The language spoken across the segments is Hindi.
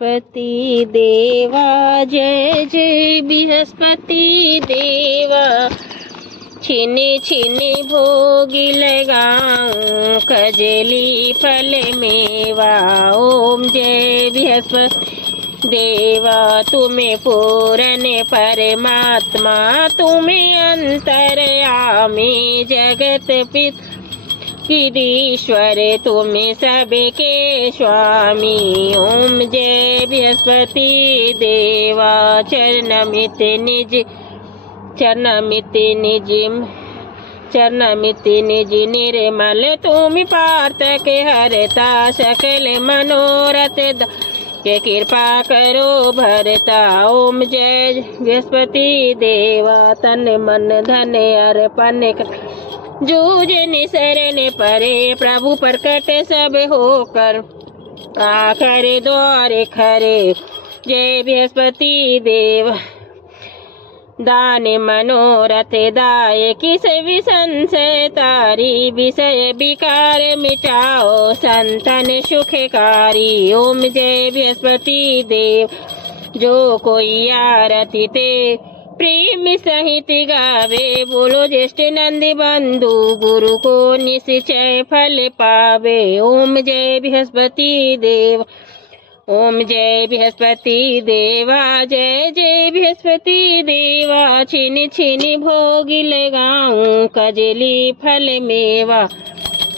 बृहस्पति देवा, जय जय बृहस्पति देवा। छिने छिने भोग लगाऊं, कजली फल मेवा। ओम जय बृहस्पति देवा। तुम्हें पूर्ण परमात्मा, तुम्हें अंतर्यामी जगत पिता ईश्वर, तुम्हें सबके स्वामी। ओम जय बृहस्पति देवा। चरणमित निज निर्मल, तुम पार्थ के हरता। सकल मनोरथ के कृपा करो भरता। ओम जय बृहस्पति देवा। तन मन धन अर्पण जूझन शरण परे, प्रभु प्रकट सब होकर आकर द्वार खरे। जय बृहस्पति देव। दान मनोरथ दाय, किस विसंशय तारी। विषय विकार मिटाओ, संतन सुखकारी। ओम जय बृहस्पति देव। जो कोई आरती ते प्रेम सहित गावे, बोलो ज्येष्ठ नंदी बंधु, गुरु को निश्चय फल पावे। ओम जय बृहस्पति देव। ओम जय बृहस्पति देवा, जय जय बृहस्पति देवा। छिन छिन भोग लगाऊं, कजली फल मेवा।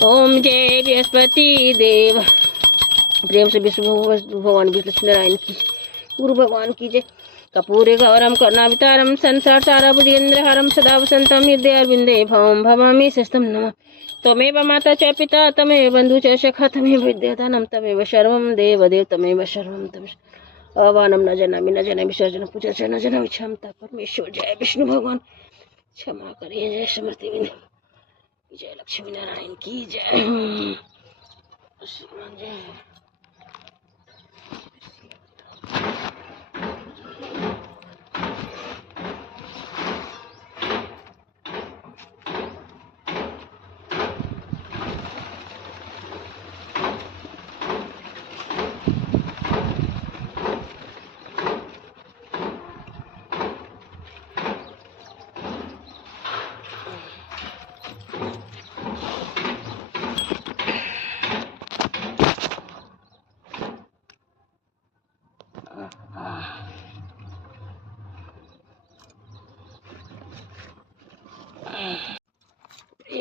ओम जय बृहस्पति देव। प्रेम से विष्णु भगवान विष्णु नारायण की, गुरु भगवान की जय। कपूरे गौरम कर्णावतारम, संसार सारा भुजेन्द्र हरम, सदा वसंतम हृदय अरविंदे भवम भवामि शस्तम नमः। त्वमेव माता च पिता, तमेव बंधु च सखा, तमेव विद्यादानं, तमेव सर्वं देवदेव, तमेव सर्वं तमेव। अवानम न जानामि न जानामि सर्जन पूजा च न जानामि क्षमता परमेश्वर। जय विष्णु भगवान, क्षमा करिए। जय समर्थ विनय, जय लक्ष्मी नारायण की जय।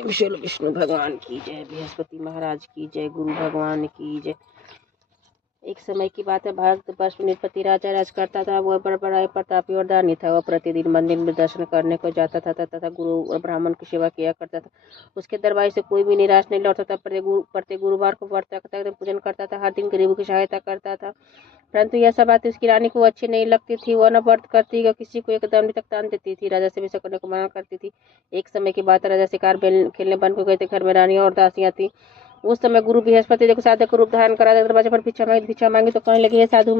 जय विष्णु भगवान की जय, बृहस्पति महाराज की जय, गुरु भगवान की जय। एक समय की बात है, भारत वर्ष में निपति राजा राज करता था। वह बड़ा प्रतापी और दानी था। वह प्रतिदिन मंदिर में दर्शन करने को जाता था तथा गुरु और ब्राह्मण की सेवा किया करता था। उसके दरबार से कोई भी निराश नहीं लौटता था। प्रत्येक गुरुवार को व्रत रखता था, पूजन करता था, हर दिन गरीबों की सहायता करता था। परंतु यह सब बात उसकी रानी को अच्छी नहीं लगती थी। वह न व्रत करती और किसी को एक दंड तक तान देती थी। राजा से भी करने को मना करती थी। एक समय की बात, राजा शिकार खेलने बन को गए थे। घर में रानी और दासियां थी। उस समय गुरु बृहस्पति देखो साधक रूप धारण करा, दरवाजे पर भिक्षा मांगी तो कहने लगे, हे साधु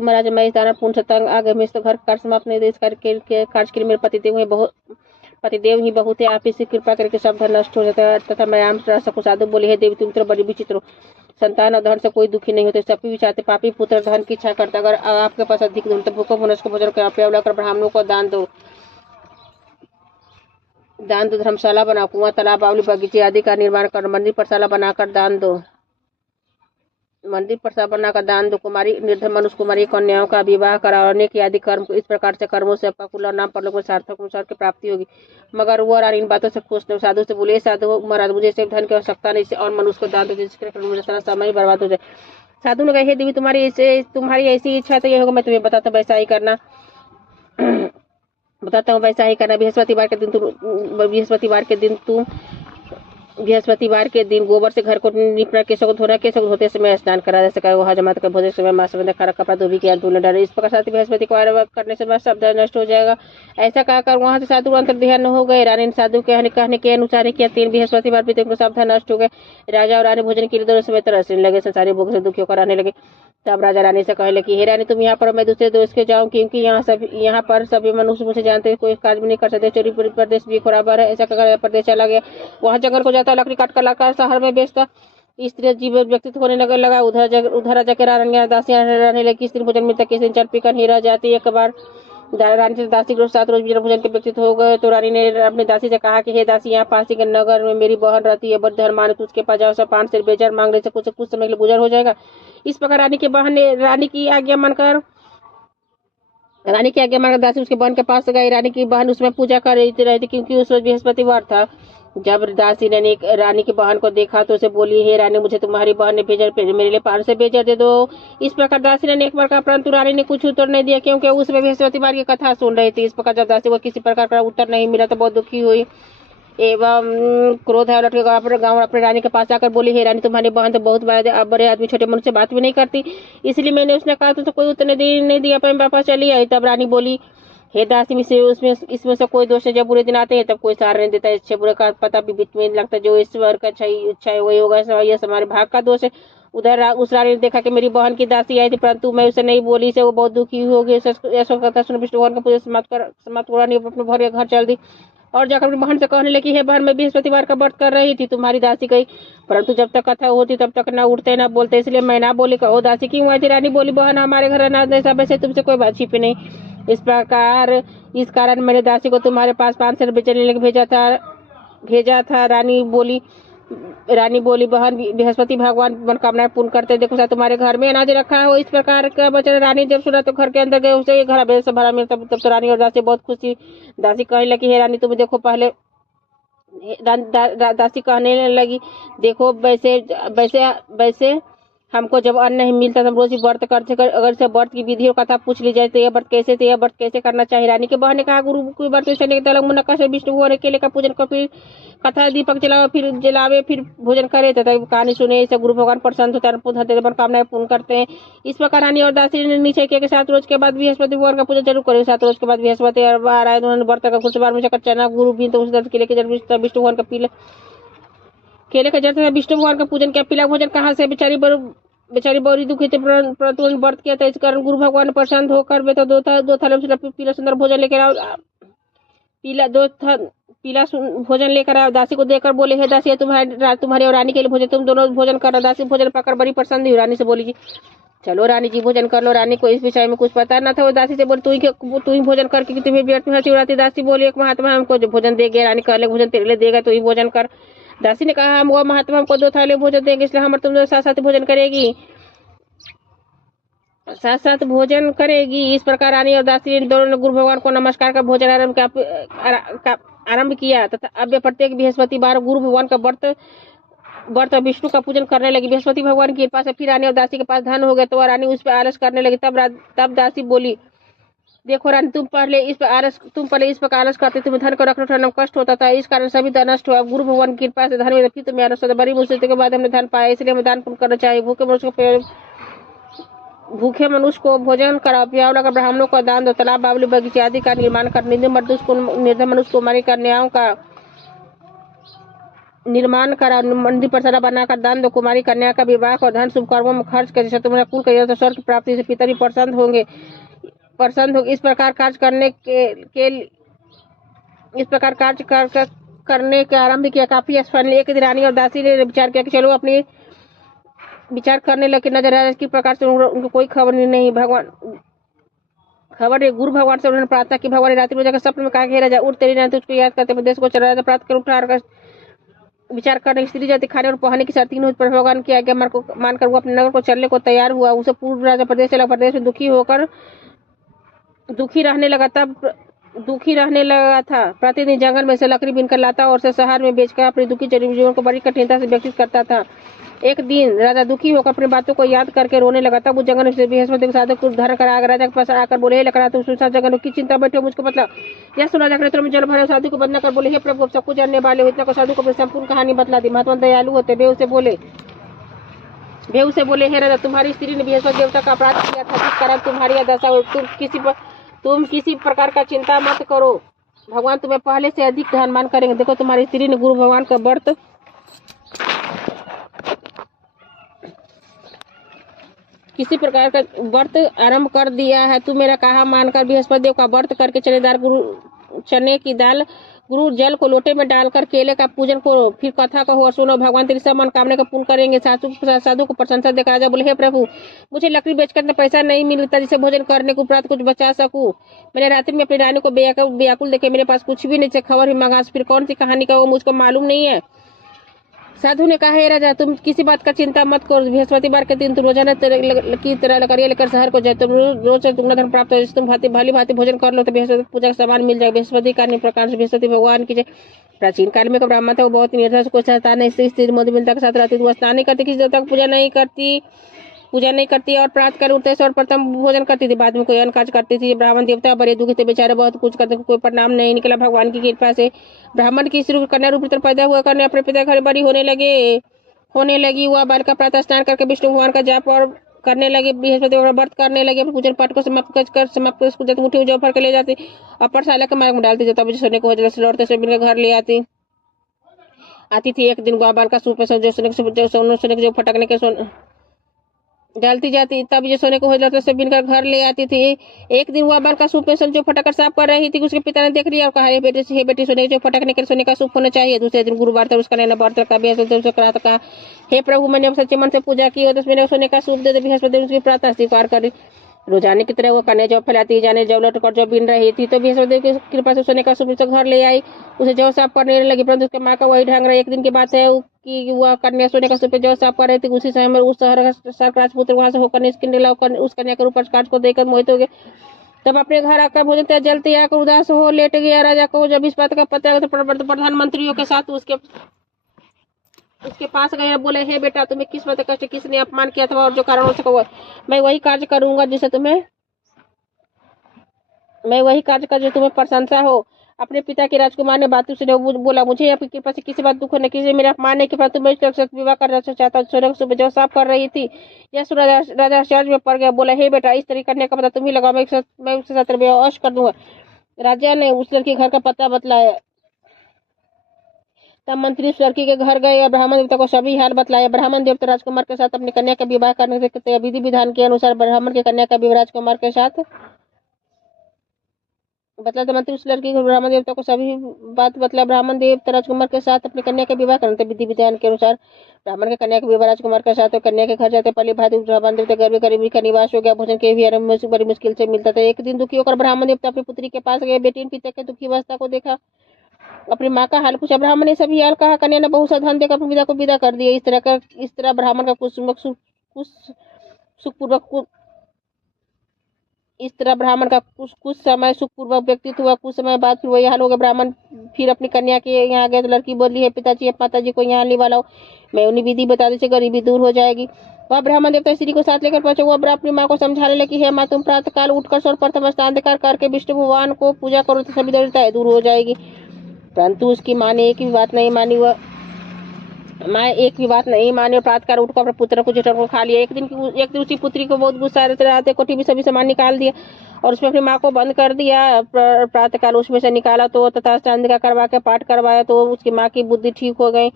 महाराज मैं इस दाना पूर्ण तंग आ गए। मैं इस तो घर कार्य समाप्त नहीं दे, इस कार्य के लिए मेरे पतिदेव ही बहुत है। आप इसी कृपा करके सब धन नष्ट हो जाता है तथा मैं आराम से रह सकूं। साधु बोले, हे देवी तुम तो बड़ी विचित्र हो। संतान और धन से कोई दुखी नहीं होते, सभी भी चाहते। पापी पुत्र धन की इच्छा करता। अगर आपके पास अधिक धन तो भूखों मनुष्य को भोजन कर, प्याला ब्राह्मणों को दान दो। धर्मशाला बनाओ, कुआं तालाब बावली बगीचे आदि का निर्माण कर, मंदिर प्रशाला बनाकर दान दो। कुमारी निर्धन मनुष्य कुमारी कन्याओं का विवाह कराने की आदि कर्म। इस प्रकार से कर्मों से आपका कुल और नाम परलोक में सार्थक अनुसार की प्राप्ति होगी। मगर वह रानी इन बातों से खुश नहीं। साधु से बोले, साधु महाराज मुझे सिर्फ धन की आवश्यकता नहीं और मनुष्य को दान दो, जिसके कारण मुझे सारा समय बर्बाद हो जाए। साधु ने कहा, हे देवी तुम्हारी ऐसी इच्छा तो ये होगा, मैं तुम्हें बताता हूँ वैसा ही करना। बृहस्पतिवार के दिन गोबर से घर को निपना, केशों को धोना, केशों को धोते समय स्नान करा जा सका। वह जमात कर भोजन समय मास खड़ा कपड़ा धोबी के धोने डाले। इस प्रकार साथ बृहस्पति को करने से सब नष्ट हो जाएगा। ऐसा कहकर वहां से साधु अंतर ध्यान हो गए। रानी ने साधु के कहने के अनुसार किया। 3 बृहस्पतिवार भी सब धन नष्ट हो गए। राजा और रानी भोजन के लिए दोनों समय तरसने लगे। संसारी भोग से दुखी होकर रहने लगे। तब राजा रानी से कहने लगी, हे रानी तुम यहाँ पर, मैं दूसरे देश के जाऊँ, क्योंकि यहाँ पर सभी मनुष्य मुझे जानते, कोई कार्य भी नहीं कर सकते। चोरी प्रदेश भी बराबर है। ऐसा कहकर प्रदेश चला गया। वहाँ जंगल को जाता, लकड़ी काट कर लाकर शहर में बेचता। स्त्री जीवन व्यक्तित्व होने लगा। उधर जाकर रानियां दासियां रहने लगी। स्त्री भोजन मिलता किसी दिन चल पी कर ही रह जाती। एक बार रानी से दासी के 7 रोज भोजन के व्यक्तित्व हो गए तो रानी ने अपनी दासी से कहा कि हे दासी, यहाँ पासी के नगर में मेरी बहन रहती है, बड़ी धर्मानी, तो उसके पास जाओ, सब 5 से बेजार मांगने से कुछ समय के लिए गुजर हो जाएगा। इस प्रकार रानी की बहन ने रानी की आज्ञा मानकर दासी उसके बहन के पास गई। रानी की बहन उसमें पूजा कर रही थी क्योंकि उस रोज बृहस्पतिवार था। जब दासी ने रानी की बहन को देखा तो उसे बोली, हे रानी, मुझे तुम्हारी बहन ने भेजा, मेरे लिए 5 से बेजर दे दो। इस प्रकार दासी ने एक बार कहा, परंतु रानी ने कुछ उत्तर नहीं दिया क्योंकि उसमें बृहस्पतिवार की कथा सुन रही थी। इस प्रकार जब दासी को किसी प्रकार का उत्तर नहीं मिला तो बहुत दुखी हुई एवं क्रोध है लौट के गाँव अपने रानी के पास आकर बोली, हे रानी, तुम्हारी बहन तो बहुत बड़े आदमी छोटे मन से बात भी नहीं करती, इसलिए मैंने उसने कहा तो कोई उत्तर नहीं दिया, पर वापस चली आई। तब रानी बोली, हे दासी, इसमें से कोई दोष है। जब बुरे दिन आते हैं तब कोई सहारा नहीं देता, अच्छे बुरे का पता भी बीच में लगता है। जो ईश्वर का इच्छा है वही होगा, यह हमारे भाग का दोष है। उधर उस रानी ने देखा कि मेरी बहन की दासी आई थी, परंतु मैं उसे नहीं बोली से वो बहुत दुखी हो गई। ऐसा कथा सुन विष्णु भगवान का पूजा समाप्त कर रानी अपने भर घर चल दी और जाकर अपनी बहन से कहने लगी, हे बहन, मैं बृहस्पतिवार का व्रत कर रही थी, तुम्हारी दासी गई, परंतु जब तक कथा होती तब तक ना उठते ना बोलते, इसलिए मैं ना बोली। कहो दासी क्यों आई थी? रानी बोली, बहन, हमारे घर अनाज नहीं, सब ऐसे तुमसे कोई बात छिपी नहीं। इस कारण मैंने दासी को तुम्हारे पास 5 से बेचने लेकर भेजा था। रानी बोली, बहन, बृहस्पति भगवान मनोकामनाएं पूर्ण करते, देखो सा तुम्हारे घर में अनाज रखा हो। इस प्रकार का वचन रानी जब सुना तो घर के अंदर गए, उसे घर बेच से भरा मिला। तब तो रानी और दासी बहुत खुशी। दासी कहने लगी, हे रानी, तुम देखो पहले दासी कहने लगी, देखो वैसे हमको जब अन्न नहीं मिलता तो हम रोज ही व्रत करते। अगर से व्रत की विधि और कथा पूछ ली जाए तो यह व्रत कैसे करना चाहिए? रानी की बहन ने कहा, गुरु को व्रत करने के मुनक्का से विष्णु भगवान केले का पूजन कर, फिर कथा दीपक जलावे फिर भोजन करे तथा कहानी सुने, इससे गुरु भगवान प्रसन्न होते हैं, मनोकामनाएं पूर्ण करते हैं। इस प्रकार रानी और दासी ने निश्चय किया कि 7 रोज के बाद बृहस्पति भगवान का पूजन जरूर करेंगे। 7 रोज के बाद बृहस्पति आए, उन्होंने व्रत का कुछ बार में चना गुरु भी तो उस केले के जरूर विष्णु भगवान का केले का जल विष्णु भगवान का पूजन किया। पीला भोजन कहाँ से? बेचारी बड़ी दुखी थी, परंतु व्रत किया था, इस कारण गुरु भगवान प्रसन्न होकर वे तो दो थाली पीला सुंदर भोजन लेकर आओ। पीला भोजन लेकर आओ। दासी को देकर बोले, हे दासी, तुम्हारी और रानी के लिए भोजन, तुम दोनों भोजन करो। दासी भोजन पाकर बड़ी प्रसन्न हुई। रानी से बोली, जी चलो रानी जी, भोजन कर लो। रानी को इस विषय में कुछ पता न था। वो दासी से बोली, तू ही भोजन कर, क्योंकि तुम्हें व्यर्थ में हंसी उड़ाती। दासी बोली, एक महात्मा हमको जो भोजन देगा। रानी कहले, भोजन तेरे लिए देगा, तो ही भोजन कर। दासी ने कहा, हम वो महात्मा हमको 2 थाली भोजन देंगे, इसलिए हम तुम साथ साथ भोजन करेगी। इस प्रकार रानी और दासी दोनों ने गुरु भगवान को नमस्कार कर भोजन आरंभ किया तथा अब प्रत्येक बृहस्पतिवार गुरु भगवान का व्रत विष्णु का पूजन करने लगी। बृहस्पति भगवान की कृपा से फिर रानी और दासी के पास धन हो गया तो रानी उस पर आलस करने लगी। तब दासी बोली, देखो रानी, तुम पहले इस पर आलस करते, तुम्हें धन को रखना कष्ट होता था, इस कारण सभी धन नष्ट हुआ। गुरु भगवान की कृपा से धन में फिर तुम्हें आलस होता। बड़ी मुसीबत के बाद हमने धन पाया, इसलिए हमें दान पुण्य करना चाहिए। भूखे मनुष्य को भोजन कराओ, प्याव लगा ब्राह्मणों को दान दो, तालाब बावली बगीचे आदि का निर्माण कर, निर्धन मनुष्य को हमारी कन्याओं का निर्माण करा, मंदिर प्रसाद बनाकर दान दो, कुमारी कन्या का विवाह और धन शुभ कर्मों में खर्च कर, जैसे तुम्हारा कुल करिए तो स्वर्ग प्राप्ति से पिता भी प्रसन्न होंगे। इस प्रकार कार्य करने के आरंभ किया। काफी असफल। एक दिन रानी और दासी ने विचार किया कि चलो अपनी विचार करने लगे। नजर आया कि प्रकार से उनको कोई खबर नहीं। गुरु भगवान से उन्होंने प्रार्थना की। भगवान ने रात्रि में जाकर सपने में कहा, हे राजा, उठ, तेरी नाती तुझको याद करते देश को चला प्राप्त कर उठा विचार करने स्त्री जाति खाने और पहने की साथ 3 पर भगवान की आज्ञा मानकर वो अपने नगर को चलने को तैयार हुआ। उसे पूर्व राजा प्रदेश चला। प्रदेश में दुखी रहने लगा था। प्रतिदिन जंगल में से लकड़ी बीनकर लाता और उसे शहर में बेचकर अपनी दुखी जीवन को बड़ी कठिनता से व्यतीत करता था। एक दिन राजा दुखी होकर अपनी बातों को याद करके रोने लगा। तब उस जंगल में बृहस्पति के साधक को धारण कर राजा के पास आकर बोले, हे लकड़ा, तुम सुनसान जंगल में की चिंता बैठे हो, मुझको बतला। यह सुना जाकर नेत्रों में जल भरे। साधु को बंदना कर बोले, हे प्रभु, सब कुछ जानने वाले हो। इतना को साधु को अपनी संपूर्ण कहानी बतला दी। महात्मा दयालु होते बेहू से बोले, हे राजा, तुम्हारी स्त्री ने बृहस्पति देवता का अपराध किया था, जिस कारण तुम्हारी यह दशा हो। तुम किसी प्रकार का चिंता मत करो, भगवान तुम्हें पहले से अधिक धनवान करेंगे। देखो, तुम्हारी स्त्री ने गुरु भगवान का व्रत किसी प्रकार का व्रत आरंभ कर दिया है। तू मेरा कहा मानकर बृहस्पति देव का व्रत करके चने की दाल गुरु जल को लोटे में डालकर केले का पूजन करो, फिर कथा कहो और सुनो, भगवान तेरी सब मनोकामना का पूर्ण करेंगे। साधु को प्रशंसा देकर राजा बोले, हे प्रभु, मुझे लकड़ी बेचकर पैसा नहीं मिलता जिसे भोजन करने को उपरांत कुछ बचा सकूं। मैंने रात्रि में अपनी रानी को व्याकुल देखे, मेरे पास कुछ भी नहीं, खबर भी मंगा, फिर कौन सी कहानी का वो मुझको मालूम नहीं है। साधु ने कहा, हे राजा, तुम किसी बात का चिंता मत करो। बृहस्पतिवार के दिन तुम रोजाना की तरह लकड़ियां लेकर शहर को जाए, तुम रोज तुमको धन प्राप्त हो, तुम भाली भांति भोजन कर लो तो बृहस्पति पूजा का सामान मिल जाएगा। बृहस्पति का प्रकार से बृहस्पति भगवान की जय। प्राचीन काल में ब्राह्मण था, वो बहुत ही निर्धन, कोई संतान नहीं, स्त्री मोदी के साथ रहती, वो स्नान नहीं करती, किसी देवता की पूजा नहीं करती और प्रातः काल उठते सर्वप्रथम भोजन करती थी, बाद में कोई अन्य कार्य करती थी। ब्राह्मण देवता बड़े दुखी थे, बेचारे बहुत कुछ करते, कोई परिणाम नहीं निकला। भगवान की कृपा से ब्राह्मण की स्त्री कन्या रूप पुत्र पैदा हुआ, कन्या अपने पिता घर बड़ी होने लगी। वह बालिका प्रातः स्नान करके विष्णु भगवान का जाप और करने लगे, बृहस्पति व्रत करने लगे, अपने पूजन पाठ को समाप्त कर उठी जो भर के ले जाती और पाठशाला के मार्ग में डालती, जब सोने को हो जाता लौटते से घर ले आती थी। एक दिन ग्वाबाल का सूप में सोने के जो फटकने के डालती जाती, तब जो सोने को हो जाता सब बिनकर घर ले आती थी। एक दिन वह बाल का सूप में जो फटाकर साफ कर रही थी, उसके पिता ने देख लिया और कहा, हे बेटी, सोने जो फटकने के सोने का सूप होना चाहिए। दूसरे दिन गुरुवार था, उसका नैना व्रत का कहा, हे प्रभु, मैंने सच्चे मन से पूजा की और मैंने सोने का सूप दे दे। बृहस्पति उसकी प्रार्थना स्वीकार करी। रोजाने की तरह वो कन्या जब फैलाती जाने, जब लौट कर जब बिन रही थी तो बृहस्पति की कृपा से सोने का सूप घर ले आई, उसे जौ साफ करने लगी, परंतु उसके माँ का वही ढंग रहा। एक दिन की बात है कि वह कन्या सोने का सूप जौ साफ कर रही थी, उसी समय में उस शहर राजपुत्र वहां से होकर निकला, उस कन्या के रूप काट को देखकर मोहित हो गए। तब अपने घर आकर भोजन जलते आकर उदास हो लेट गया। राजा को जब इस बात का पता तो प्रधानमंत्रियों के साथ उसके पास गए, बोले, हे बेटा, तुम्हें किस बात का किसने अपमान किया था और जो कारण हो सका मैं वही कार्य करूंगा जो तुम्हें प्रशंसा हो। अपने पिता के राजकुमार ने बात से बोला, मुझे आपकी कृपा से किसी बात दुख नहीं, किसी मेरे अपमान नहीं किया, मैं विवाह करना चाहता। सोने को सुबह जो साफ कर रही थी, यह राजा आश्चर्य में पड़ गया, बोला, हे बेटा, इस तरीके करने का पता तुम ही लगाओ, मैं उसके साथ अवश्य कर दूंगा। राजा ने उस लड़की घर का पता बतलाया। तब मंत्री उस लड़की के घर गए और ब्राह्मण देवता को सभी हाल बतलाया। ब्राह्मण देवता राजकुमार के साथ अपनी कन्या का विवाह करने से विधि विधान के अनुसार ब्राह्मण की कन्या का विवाह राजकुमार के साथ बतला। मंत्री उस लड़की को ब्राह्मण देवता को सभी बात बतला। ब्राह्मण देवता राजकुमार के साथ अपनी कन्या का विवाह करने विधि विधान के अनुसार ब्राह्मण के कन्या का विवाह राजकुमार के साथ, कन्या के घर जाते पहले भाई ब्राह्मण देवता गर्भ गरीबी का निवास हो गया। भोजन के भी आरंभ बड़ी मुश्किल से मिलता था। एक दिन दुखी होकर ब्राह्मण देवता अपनी पुत्री के पास गए। बेटी पिता के दुखी अवस्था को देखा, अपनी माँ का हाल पूछा। ब्राह्मण ने सभी हाल कहा। कन्या ने बहुत सा धन देकर अपनी पिता को विदा कर दिया। इस तरह ब्राह्मण का कुछ समय सुखपूर्वक व्यक्तित्व हुआ। कुछ समय बाद फिर वही हाल हो गया। ब्राह्मण फिर अपनी कन्या के यहाँ गए तो लड़की बोली, है पिताजी, माताजी को यहाँ आने वाला हो, मैं उन्हें विधि बता दी से गरीबी दूर हो जाएगी। वह ब्राह्मण देवता स्त्री को साथ लेकर पहुंचे। वह अपनी माँ को समझाने लगी, है माँ, तुम प्रातः काल उठकर सर्वप्रथम स्नान करके विष्णु भगवान को पूजा करो तो सभी दरिद्रताएं दूर हो जाएगी। परंतु उसकी माँ ने एक भी बात नहीं मानी और प्रातःकाल उठकर अपने पुत्र को जठर को खा लिया। एक दिन उसी पुत्री को बहुत गुस्सा आते कोठी में सभी सामान निकाल दिया और उसमें अपनी माँ को बंद कर दिया। प्रातःकाल उसमें से निकाला तो तथा चंद्रिका करवा के पाठ करवाया तो उसकी माँ की बुद्धि ठीक हो गई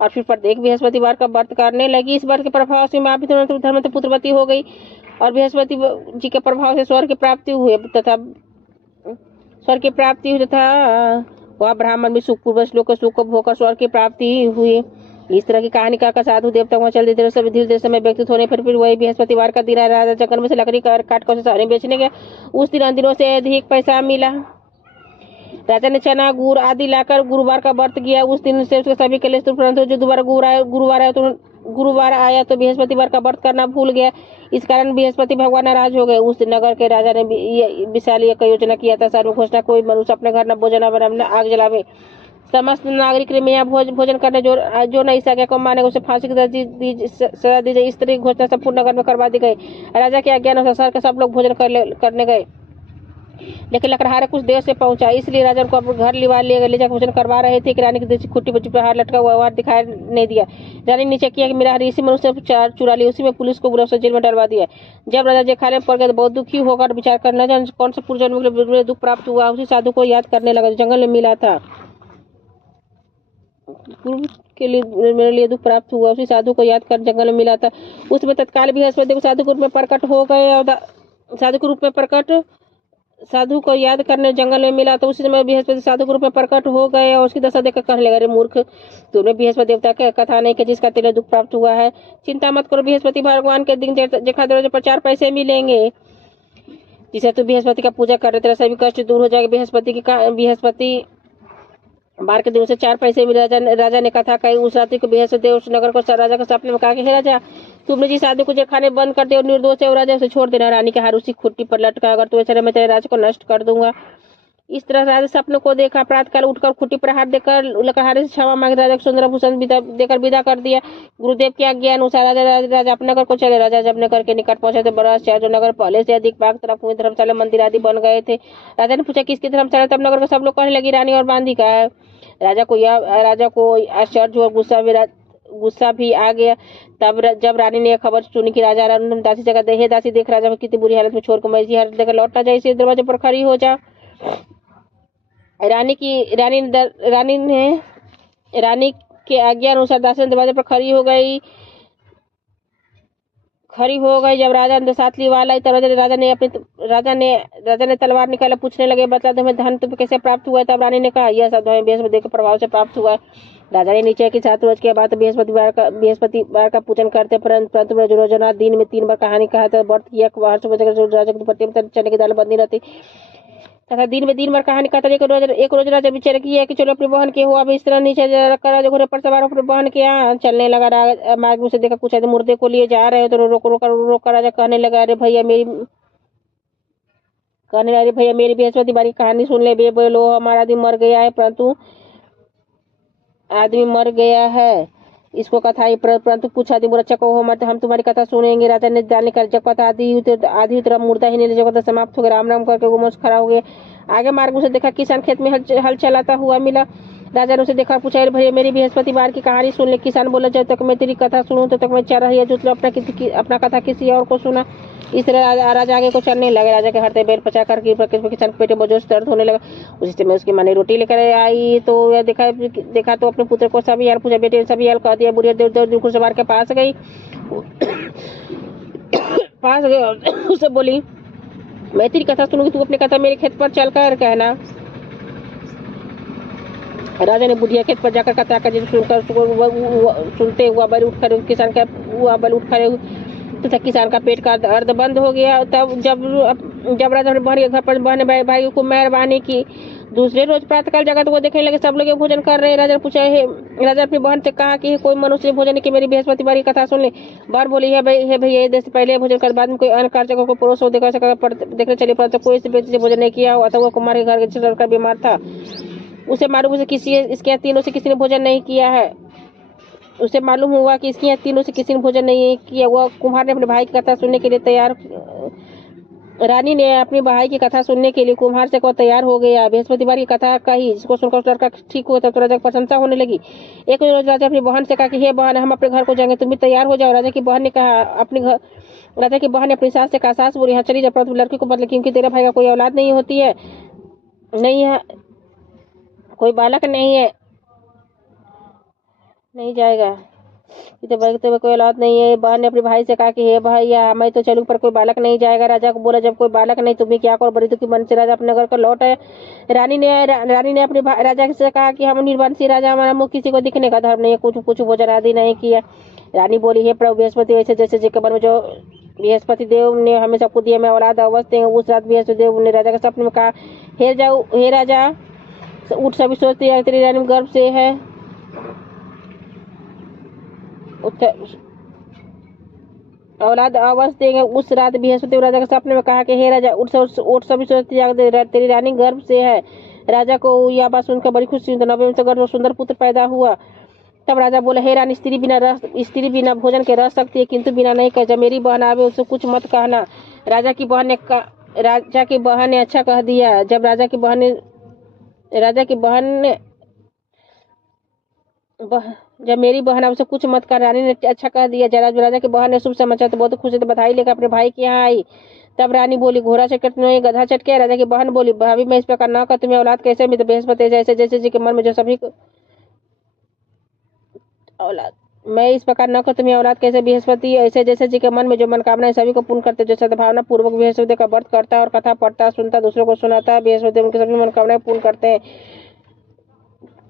और फिर प्रत्येक बृहस्पतिवार का व्रत करने लगी। इस व्रत के प्रभाव से माँ भी धर्म पुत्रवती हो गई और बृहस्पति जी के प्रभाव से स्वर्ग की प्राप्ति हुई तथा वह ब्राह्मण भी सुखपूर्वक श्लोक सुख भोकर स्वर्ग की प्राप्ति हुई। इस तरह की कहानी का साधु देवता वहाँ चल धीरे धीरे समय व्यक्तित होने पर फिर वही बृहस्पतिवार का दिन राजा जंगल में से लकड़ी काट कर शहर में बेचने गया। उस दिन दिनों से अधिक पैसा मिला। राजा ने चना गुड़ आदि लाकर गुरुवार का व्रत किया। उस दिन से उसके सभी कलेश परंतु जो दोबारा गुरुवार आया तो बृहस्पतिवार का व्रत करना भूल गया। इस कारण बृहस्पति भगवान नाराज हो गए। उस नगर के राजा ने विशाल एक योजना किया था। सार्वजनिक घोषणा, कोई मनुष्य अपने घर न भोजन बनाने आग जलावे। समस्त नागरिक में यहाँ भोजन करने जो नहीं सके को माने उसे फांसी की सजा दी जाए। इस तरह की घोषणा संपूर्ण नगर में करवा दी गई। राजा के आज्ञा अनुसार के सब लोग भोजन करने गए, लेकिन लकड़हारा कुछ देर से पहुंचा, इसलिए राजा को अपने घर ले जाकर भोजन करवा रहे थे कि रानी की देसी खुट्टी पर हार लटका हुआ दिखाई नहीं दिया। रानी नीचे किया कि मेरा इसी मनुष्य चुरा लिया। उसी में पुलिस को बुला जेल में डलवा दिया। जब राजा जेखाने में पड़ गए तो बहुत दुखी होकर विचार करना जान कौन सा पूर्वजन्म के लिए दुख प्राप्त हुआ। उसी साधु को याद करने लगा, जंगल में मिला था। के लिए मेरे लिए दुख प्राप्त हुआ, उसी साधु को याद कर जंगल में मिला था। उसमें तत्काल बृहस्पति साधु के रूप में प्रकट हो गए और साधु के रूप में प्रकट साधु को याद करने जंगल में मिला तो उसी समय बृहस्पति साधु के रूप में प्रकट हो गए और उसकी दशा देखकर कहने लगे, अरे मूर्ख, तुम्हें बृहस्पति देवता का कथा नहीं कि जिसका तेरे दुख प्राप्त हुआ है। चिंता मत करो, बृहस्पति भगवान के दिन देखा दरवाजे पर 4 पैसे मिलेंगे। जिसे तू बृहस्पति का पूजा कर रहे तेरा सभी कष्ट दूर हो जाएगा। बृहस्पति बार के दिन से 4 पैसे मिले। राजा ने कथा कही। उस रात्रि को बृहस्पति देव उस नगर को राजा के सपने में कहा कि हे राजा, तुमने जिस आदमी को जेलखाने बंद कर दिया और निर्दोष है, वो राजा उसे छोड़ देना। रानी के हार उसी खुट्टी पर लटका, अगर तू ऐसा मैं तेरे राज्य को नष्ट कर दूंगा। इस तरह राजा सपने को देखा। प्रातःकाल उठकर खुट्टी पर हाथ देकर लकड़हारे से क्षमा मांग राजा को सुंदर भूषण देकर विदा कर दिया। गुरुदेव की आज्ञा अनुसार राजा अपने नगर को चले। राजा जब नगर के निकट पहुंचे तो बड़ा शहर जो नगर पहले से अधिक भाग तरफ हुए, धर्मशाला मंदिर आदि बन गए थे। राजा ने पूछा किसकी धर्मशाला? तब नगर के सब लोग कहने लगी रानी और बांदी का है। राजा को आश्चर्य और गुस्सा भी आ गया। तब जब रानी ने यह खबर सुनी कि राजा दासी जगह दे, दासी देख राजा को कितनी बुरी हालत में छोड़कर मैं इसी हालत लेकर लौटना जाए, इसी दरवाजे पर खड़ी हो जा। रानी के आज्ञा अनुसार दासी दरवाजे पर खड़ी हो गई। जब राजा ने सातली वाला तब राजा ने तलवार निकाला। पूछने लगे, बता तुम्हें धन तुम्हें कैसे प्राप्त हुआ है? तब रानी ने कहा, यह सब बृहस्पति के प्रभाव से प्राप्त हुआ है। राजा ने नीचे की 7 रोज के बाद बृहस्पतिवार का पूजन करते, परंतु रोजाना दिन में 3 बार कहानी कहा था। व्रत किया राजा की चने की दाल बंदी रहती तथा दिन में 3 बार कहानी कहता। एक रोज राजा विचार किया कि चलो अपनी बहन के हुआ। अब इस तरह नीचे रखकर राजा घोड़े पर सवार अपनी बहन के यहाँ चलने लगा। मार्ग में से देखा कुछ आदमी मुर्दे को लिए जा रहे हो तो रोक राजा कहने लगा, अरे भैया मेरी बृहस्पति बारी कहानी सुन ले। बोलो हमारा आदमी मर गया है, इसको कथा ही, परंतु कुछ आदमी बोला, अच्छा कहो मत, हम तुम्हारी कथा सुनेंगे। राजा ने डालने कर जब कथा आधी तरह मुर्दा ही नहीं, जब कथा समाप्त हो गया, राम राम करके गुमस खड़ा हो गया। आगे मार्ग से देखा किसान खेत में हल चलाता हुआ मिला। राजा ने उसे देखा, पूछा, भैया मेरी बृहस्पति बार की कहानी सुन ले। किसान बोला, जब तक मैं तेरी कथा सुनूं तब तक मैं चल रही है, जो अपना कथा किसी और को सुना। इस तरह राजा आगे को चलने लगे। राजा के हरते बैल पचा कर किसान के पेटे में दर्द होने लगा। उसी समय उसकी माँ ने रोटी लेकर आई तो यह देखा तो अपने पुत्र को सभी हाल पूछा। बेटे सभी हाल कह दिया। बुढ़िया देव सवार के पास गई उसे बोली, मैं तेरी कथा सुनूंगी, तू अपनी कथा मेरे खेत पर चलकर कहना। राजा ने बुढ़िया खेत पर जाकर कथा का सुनते हुआ बैल उठ खड़े किसान का उठ खड़े तथा किसान का पेट का दर्द बंद हो गया। तब जब राजा अपने बहन के घर पर बहन भाई को मेहरबानी की। दूसरे रोज प्रातःकाल जगह तो वो देखने लगे सब लोग भोजन कर रहे हैं। राजा ने पूछा, राजा अपनी बहन से कहा कि कोई मनुष्य भोजन की मेरी बृहस्पति बारी कथा सुन ले। बहन बोली, है भैया देश पहले भोजन कर बाद में कोई अन्य कार्य को पड़ोस हो देखने चले, परंतु कोई से भोजन नहीं किया अथवा वो कुमार के घर चलकर बीमार था। उसे मालूम है इसके तीनों से किसी ने भोजन नहीं किया है। उसे मालूम हुआ कि इसके यहाँ तीनों से किसी ने भोजन नहीं किया। वह कुम्हार ने अपने भाई की कथा सुनने के लिए तैयार। रानी ने अपने भाई की कथा सुनने के लिए कुम्हार से तैयार हो गया। बृहस्पतिवार की कथा कही, जिसको सुनकर उस लड़का ठीक हुआ तो राजा की प्रशंसा होने लगी। एक रोज राजा अपनी बहन से कहा कि हे बहन, हम अपने घर को जाएंगे, तुम भी तैयार हो जाओ। राजा की बहन ने अपनी सास से कहा, सास बोली, हाँ चली जा, परंतु लड़की को बदले क्योंकि तेरे भाई का कोई औलाद नहीं होती है, कोई बालक नहीं है, नहीं जाएगा, कोई औलाद नहीं है। बहन ने अपने भाई से कहा कि हे भैया, मैं तो चलूं पर कोई बालक नहीं जाएगा। राजा को बोला, जब कोई बालक नहीं तुम्हें क्या करो। बड़ी दुखी मन से राजा अपने घर को लौट आए। रानी ने अपने राजा से कहा कि हम निर्वंशी राजा, हमारा मुख किसी को दिखने का धर्म नहीं है, कुछ भोजन आदि नहीं किया। रानी बोली, हे प्रभु बृहस्पति, ऐसे जैसे के मन में जो बृहस्पति देव ने हमें सबको दिया, मैं औलाद अवस्थे हैं। उस रात बृहस्पति देव ने राजा के सपने में कहा, हे राजा उठ, सभी सोचते हैं तेरी रानी गर्भ से है। औलाद अवश्य देंगे। उस रात बृहस्पति राजा के सपने में कहा कि हे राजा उठ, सभी सोचते तेरी रानी गर्भ से है। राजा को यह बात सुनकर बड़ी खुशी हुई। 90 सुंदर पुत्र पैदा हुआ। तब राजा बोला, हे रानी, स्त्री बिना भोजन के रह सकती है, किंतु बिना नहीं कह। जब मेरी बहन आवे उससे कुछ मत कहना। राजा की बहन ने अच्छा कह दिया। जब राजा की बहन जब मेरी बहन उसे कुछ मत कर, रानी ने अच्छा कह दिया। जब राजा की बहन ने शुभ समाचार तो बहुत खुशी से बधाई लेकर अपने भाई के यहाँ आई। तब रानी बोली, घोड़ा चटके नहीं गधा चटके। राजा की बहन बोली, भाभी मैं इस प्रकार न कर, तुम्हें औलाद कैसे मिले? बृहस्पति जैसे जी के मन में जो सभी को औलाद मैं इस प्रकार न कर तुम्हें औलाद कैसे बृहस्पति ऐसे जैसे जी के मन में जो मनोकामना है सभी को पूर्ण करते, जो सद्भावना पूर्वक बृहस्पति का व्रत करता है और कथा पढ़ता सुनता दूसरों को सुनाता है, बृहस्पति उनकी सभी मनोकामनाएं पूर्ण करते हैं।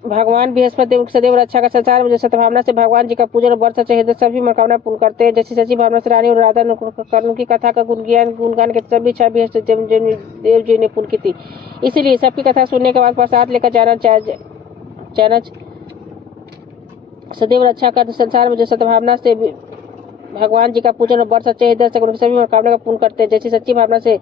भगवान बृहस्पति उनकी सदैव रक्षा का संसार में जो सद्भावना से भगवान जी का पूजन और व्रत सच्चे हृदय सभी मनोकामनाएं पूर्ण करते हैं। जैसी सच्ची भावना से रानी और राधा कर्ण की कथा का गुणगान के सभी इच्छा बृहस्पति देव जी ने पूर्ण की थी। इसीलिए सबकी कथा सुनने के बाद प्रसाद लेकर जाना सदैव रक्षा कर संसार में जो सद्भावना से भगवान जी का पूजन और व्रत सच्चे हृदय से उनकी सभी मनोकामना का पूर्ण करते हैं। जैसी सच्ची भावना से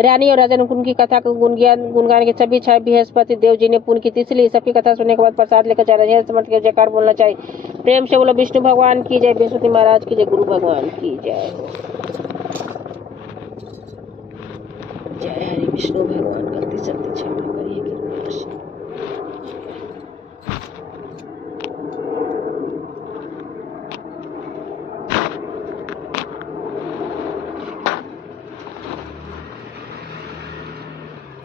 रानी और राजा उनकी कथा को गुणगान की सभी इच्छाएं बृहस्पति देव जी ने पूर्ण की थी। इसलिए सबकी कथा सुनने के बाद प्रसाद लेकर जाना चाहिए, समर्थ के जयकार बोलना चाहिए। प्रेम से बोलो विष्णु भगवान की जय, बृहस्पति महाराज की जय, गुरु भगवान की जय। जय हरि विष्णु भगवान, गलती सत्य क्षमा करिए।